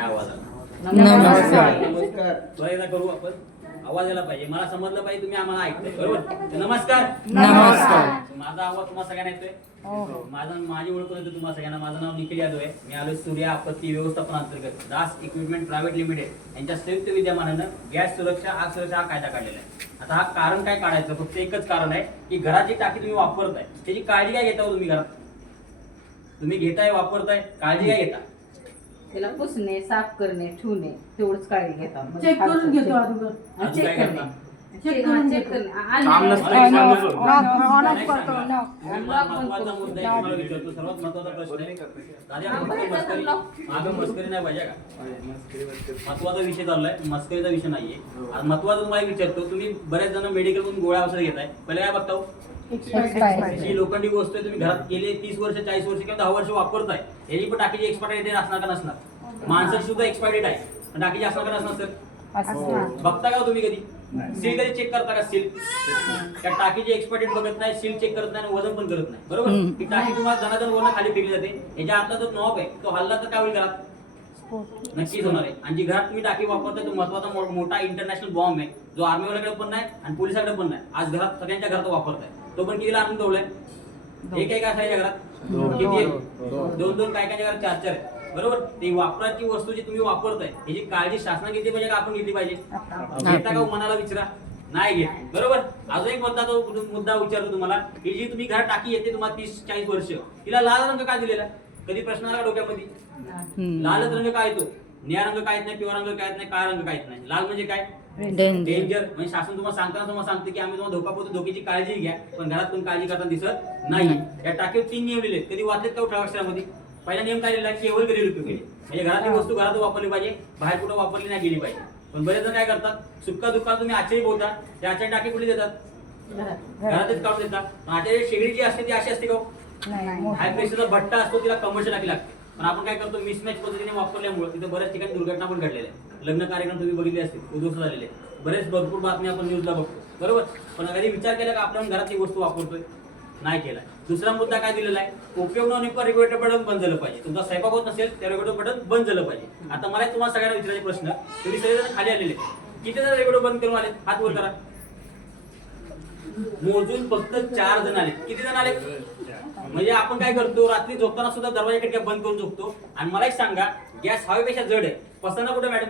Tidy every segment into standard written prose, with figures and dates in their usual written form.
नमस्कार. नमस्कार. प्रयत्न करू आपण. आवाज यायला पाहिजे, मला समजलं पाहिजे तुम्ही आम्हाला ऐकताय, बरोबर? नमस्कार. नमस्कार. माझा आवाज तुम्हाला सगळ्यांना येतोय? माझी ओळख होती तुम्हाला सगळ्यांना. माझं नाव निखिल यादव आहे. मी आलो सूर्य आपत्ती व्यवस्थापन अंतर्गत दास इक्विपमेंट प्रायव्हेट लिमिटेड यांच्या संयुक्त विद्यमानानं गॅस सुरक्षा आग सुरक्षा हा कायदा काढलेला आहे. आता हा कारण काय काढायचं, फक्त एकच कारण आहे की घरात जी टाकी तुम्ही वापरताय त्याची काळजी काय घेता हो तुम्ही? घरात तुम्ही घेताय वापरताय, काळजी काय घेता? त्याला पुसणे, साफ करणे, ठेवणे, तेवढंच काळजी घेतात. चेक करून घेतो अगोदर. अजून काय करता? चेक करणे. काम नसतं तरी सांगू शकतो. ऑन करतो. महत्त्वाचा मुद्दा आहे, तुम्हाला विचारतो. सर्वात महत्त्वाचा प्रश्न आहे. दादा, मागं मस्करी नाही पाहिजे का? महत्त्वाचा विषय चाललाय, मस्करीचा विषय नाहीये. आणि महत्त्वाचं तुम्हाला विचारतो, तुम्ही बरेच जण मेडिकल मधून गोळ्या औषध घेताय, पहिले काय बघता? ही लोखंडी वस्तू आहे, तुम्ही घरात गेले 30 वर्ष 40 वर्ष किंवा 10 वर्ष वापरताय, याची पण टाकीची एक्सपायरी डेट असणार का नसणार? माणसाची सुद्धा एक्सपायरी डेट आहे, पण टाकीची असणार का नसणार? सर बघता का तुम्ही कधी? सील कधी चेक करता का? सील त्या टाकीची एक्सपायरी डेट बघत नाही, सील चेक करत नाही आणि वजन पण करत नाही, बरोबर? ही टाकी तुम्हाला जनाजन वरून खाली फेकली जाते. याच्या आतला जो नॉब आहे तो हल्ला तर काय होईल? घरात नक्कीच होणार आहे. आणि जी घरात तुम्ही टाकी वापरताय तो महत्वाचा मोठा इंटरनॅशनल बॉम्ब आहे, जो आर्मीवाल्याकडे पण नाही आणि पोलिसांकडे पण नाही. आज घरात सगळ्यांच्या घरात वापरताय, तो पण कितीला आणून ठेवलाय? एक एक असायच्या घरात किती आहे? दोन दोन, काय काय घरात 4 आहे, बरोबर? ती वापराची वस्तू जी तुम्ही वापरताय याची काळजी शासनाने घेतली पाहिजे का आपण घेतली पाहिजे? घेता का? मनाला विचारा. नाही घेत, बरोबर? अजून एक मुद्दा विचारतो तुम्हाला, की जी तुम्ही घरात टाकी येते तुम्हाला 30-40 वर्ष, तिला लाल रंग का दिलेला? कधी प्रश्न आला डोक्यामध्ये? लालच रंग काय येतो? निळा रंग काय नाही, पिवळा रंग काय नाही, काळा रंग काय नाही. लाल म्हणजे काय? डेंजर. म्हणजे शासन तुम्हाला सांगताना सांगते की आम्ही तुम्हाला धोका पोहोचतो, धोक्याची काळजी घ्या, पण घरात पण काळजी करताना दिसत नाही. या टाकीवर 3 नियम लिहिले, कधी वाचलेत का? 18 अक्षरामध्ये पहिला नियम काय लिहिला? केवळ घरी उपयोग केले. म्हणजे घरातली वस्तू घरात वापरली पाहिजे, बाहेर कुठं वापरली नाही गेली पाहिजे. पण बरेच जण काय करतात, सुक्का दुःखा तुम्ही आचारी बोलता, त्या आचारी टाकी कुठे देतात? घरातच काढून देतात. आचारी शेगडी जी असते ती अशी असते का? हाय प्रेशरचा भट्टा असतो, तिला कमर्शियल टाकी लागते. पण आपण काय करतो, मिसमॅच पद्धतीने वापरल्यामुळे तिथे बऱ्याच ठिकाणी दुर्घटना पण घडलेल्या आहेत. लग्न कार्यक्रम तुम्ही बघितले असतील, उद्ध्वस्त झालेले. भरपूर बातम्या आपण न्यूजला बघतो, बरोबर? पण कधी विचार केला का आपण घरात ही वस्तू वापरतोय? नाही केला. दुसरा मुद्दा काय दिलेला आहे? उपयोग न होणे रेग्युलेटर बटन बंद झालं पाहिजे. तुमचा स्वयंपाक होत नसेल त्या रेग्युलेटर बटन बंद झालं पाहिजे. आता मला तुम्हाला सगळ्यांना विचारायचे प्रश्न, तुम्ही सगळेजण खाली आलेले, किती जण रेग्युलेटर बंद करून आले? हात वर करा. मोजून फक्त 4 जण आले. किती जण आले? म्हणजे आपण काय करतो, रात्री झोपताना सुद्धा दरवाजा खिडक्या बंद करून झोपतो. आणि मला एक सांगा, गॅस हवेपेक्षा जड आहे, पसरणार कुठे मॅडम?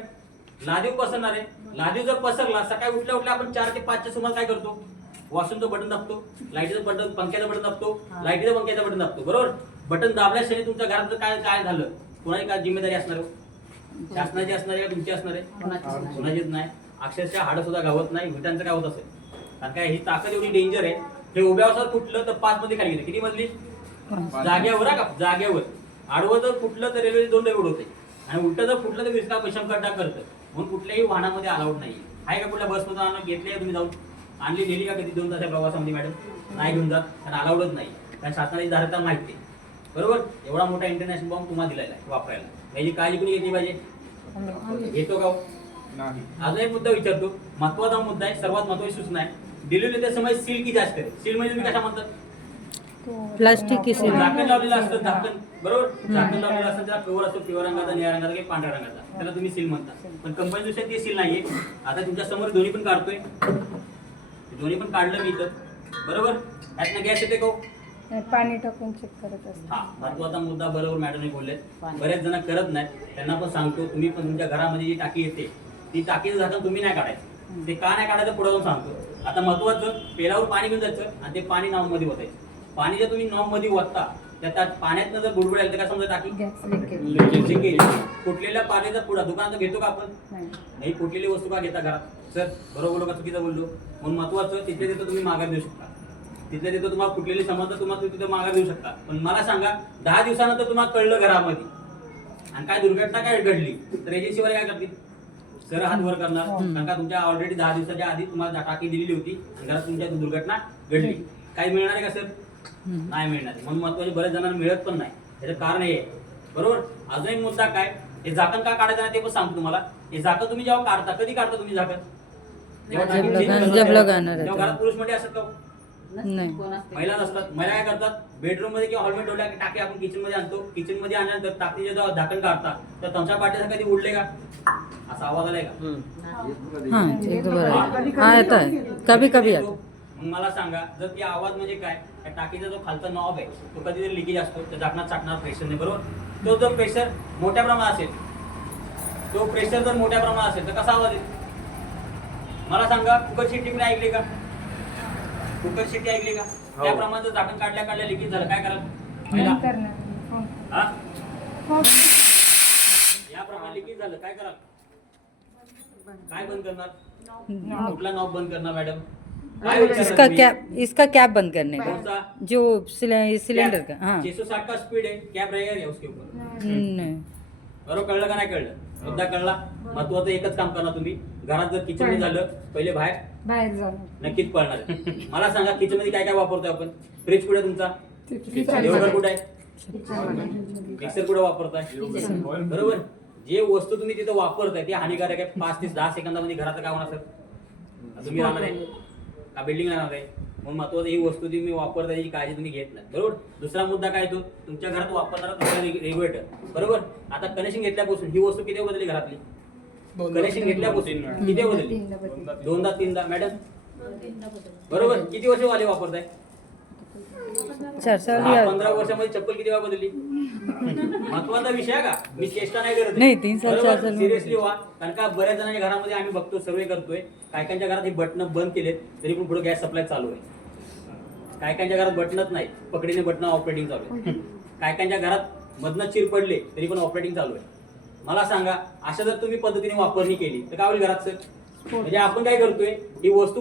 लादीव पसरणार आहे. लादीव जर पसरला, सकाळी उठल्या उठल्या आपण 4 ते 5च्या सुमारास काय करतो? वॉशरूमचं बटन दाबतो, लाईटीचं बटन, पंख्याचं बटन दाबतो, लाईटीचं पंख्याचं बटन दाबतो, बरोबर? बटन दाबल्या क्षणी तुमच्या घरात काय काय झालं, कोणाची काय जिम्मेदारी असणार? शासनाची असणार आहे का तुमची असणार आहे? कोणाचीच नाही. अक्षरशः हाडं सुद्धा गावत नाही. विटांचं काय होत असेल? कारण काय ही ताकद एवढी डेंजर आहे. हे उभ्यावर फुटलं तर 5 मध्ये खाली गेलं. किती मजली? जागेवर का? जागेवर. आडवं जर फुटलं तर रेल्वे 2 दगड होते, आणि उलट जर फुटलं तर विस्का विषमखड्डा करतं. म्हणून कुठल्याही वाहनामध्ये अलाउड नाही आहे. का कुठल्या बसमध्ये आणून घेतली तुम्ही जाऊन आणली नेली का कधी 2 तासाच्या प्रवासामध्ये? मॅडम नाही घेऊन जात, कारण अलाउडच नाही. कारण शासनाची धारता माहिती, बरोबर? एवढा मोठा इंटरनॅशनल बॉम्ब तुम्हाला दिलेला आहे वापरायला, याची काळजी कोणी घेतली पाहिजे? घेतो का? अजून एक मुद्दा विचारतो, महत्वाचा मुद्दा आहे, सर्वात महत्वाची सूचना आहे. डिलिव्हरीच्या समय सील की जास्त करेल. सील म्हणजे तुम्ही कशा म्हणतात? प्लास्टिक की सील. झाकण लावलेलं असतं, झाकण, बरोबर? झाकण लावलेलं असतं, त्याला कव्हर असतो, पिवळ्या रंगाचा, निळ्या रंगाचा किंवा पांढऱ्या रंगाचा, त्याला तुम्ही सील म्हणता. पण कंपनी दुसऱ्या ते सील नाहीये. आता तुमच्या समोर दोन्ही पण काढतोय, दोन्ही पण काढलं मी इथं, बरोबर? यातनं गॅस येते का? पाणी टाकून चेक करत असतो. हा महत्वाचा मुद्दा, बरोबर मॅडमने बोलले. बरेच जण करत नाही, त्यांना पण सांगतो, तुम्ही पण तुमच्या घरामध्ये जी टाकी येते ती टाकीचं झाकण तुम्ही नाही काढायचं. ते का नाही काढायचं पुढे जाऊन सांगतो. आता महत्वाचं, पेलावर पाणी घेऊन जायचं आणि ते पाणी नॉब मध्ये ओतायचं. पाणी जर तुम्ही नॉब मध्ये ओतता, त्यात पाण्यातनं जर बुडबुड आलं तर काय समजा टाकी लिकेज. फुटलेल्या पाण्याचा पुढा दुकानात घेतो का आपण? नाही. फुटलेली वस्तू का घेता घरात? सर बरोबर बोललो का चुकीचं बोललो? म्हणून महत्वाचं, तिथले तिथं तुम्ही माघार देऊ शकता. तिथल्या तिथं तुम्हाला फुटलेली समज तुम्हाला तिथं माघार देऊ शकता. पण मला सांगा, 10 दिवसानंतर तुम्हाला कळलं घरामध्ये आणि काय दुर्घटना काय घडली, तर एजन्सीवाले काय करतील? सर हात वर करणार, कारण का तुमच्या ऑलरेडी 10 दिवसाच्या आधी तुम्हाला टाकी दिलेली होती आणि घरात तुमच्या दुर्घटना घडली. काही मिळणार आहे का सर? नाही मिळणार. म्हणून महत्वाचे बऱ्याच जणांना मिळत पण नाही. त्याचं कारण हे, बरोबर? अजून एक मुद्दा काय, हे झाकण का काढायचं नाही ते पण सांगतो तुम्हाला. हे झाकण तुम्ही जेव्हा काढता, कधी काढता तुम्ही झाकण? जेव्हा घरात पुरुष मंडळी असतात का? नाही. कोण असते महिला नसतात. महिला काय करतात, बेडरूम मध्ये किंवा हॉलमध्ये ठेवल्या टाकी आपण किचन मध्ये आणतो. किचन मध्ये आणल्यानंतर टाकीचे जेव्हा झाकण काढता तर तुमच्या पाठीचा कधी उडले का, असा आवाज आलाय का? हाँ ये तो बराबर हाँ आता है कभी कभी आता है. मग मला सांगा, जर ती आवाज म्हणजे काय, त्या टाकीचा जो खालचा नॉब आहे तो कधीतरी लिकेज असतो, त्या झाकणात टाकणार प्रेशरने, बरोबर. तो जर प्रेशर मोठ्या प्रमाणात असेल, तो प्रेशर जर मोठ्या प्रमाणात असेल तर कसा आवाज येईल? मला सांगा, कुकर शिट्टी पण ऐकली का? कुकर शिट्टी ऐकली का? त्या प्रमाणात जर झाकण काढल्या काढल्या लिकेज झालं काय कराल? पहिला बंद करणार. हा, हो. या प्रमाणात लिकेज झालं काय कराल? काय बंद करणार? नॉब. कुठला नॉब बंद करणार मॅडम? काय विचारलं इसका तुम्ही? इसका कैप बंद करने का, कौन सा? जो सिलेंडर का. हाँ 660 का स्पीड है, क्या रहेगा क्या उसके ऊपर? नहीं. बरोबर, कळलं का नाही कळलं? मुद्दा कळला. महत्वाचं एकच काम करणार तुम्ही, घरात जर किचन मध्ये झालं पहिले बाहेर बाहेर जाऊन नक्कीच पळणार आहे. मला सांगा, किचन मध्ये काय काय वापरतोय आपण? फ्रीज कुठे तुमचा? देवघर कुठे आहे? मिक्सर कुठे वापरताय? बरोबर. जे वस्तू तुम्ही तिथे वापरताय ते हानिकारक आहे. 5 ते 10 सेकंदामध्ये घराचं काय होणार सर? तुम्ही राहणार आहे का बिल्डिंग राहणार आहे? मग महत्वाचं ही वस्तू तुम्ही वापरता याची काळजी तुम्ही घेत नाही, बरोबर. दुसरा मुद्दा काय तो, तुमच्या घरात वापरणारा दुसरा रेग्युलेटर, बरोबर. आता कनेक्शन घेतल्यापासून ही वस्तू किती बदलली घरातली? कनेक्शन घेतल्यापासून किती बदलली? दोनदा तीनदा मॅडम, बरोबर. किती वर्ष वाले वापरताय? 4 साल 15 वर्षामध्ये चप्पल किती वेळा बदलली? महत्वाचा विषय आहे का, मी चेष्टा नाही करत. नाही, 3 साल 4 साल सिरियसली व्हा. कारण का बऱ्याच जणांच्या घरामध्ये आम्ही बघतो, सर्वे करतोय, कायकांच्या घरात हे बटन बंद केलेत तरी पण पुढे गॅस सप्लाय चालू आहे. कायकांच्या घरात बटनच नाही, पकडीने बटन ऑपरेटिंग चालू आहे. कायकांच्या घरात मधनं चिर पडले तरी पण ऑपरेटिंग चालू आहे. मला सांगा, अशा जर तुम्ही पद्धतीने वापरणी केली तर काय होईल घरात सर? म्हणजे आपण काय करतोय, ही वस्तू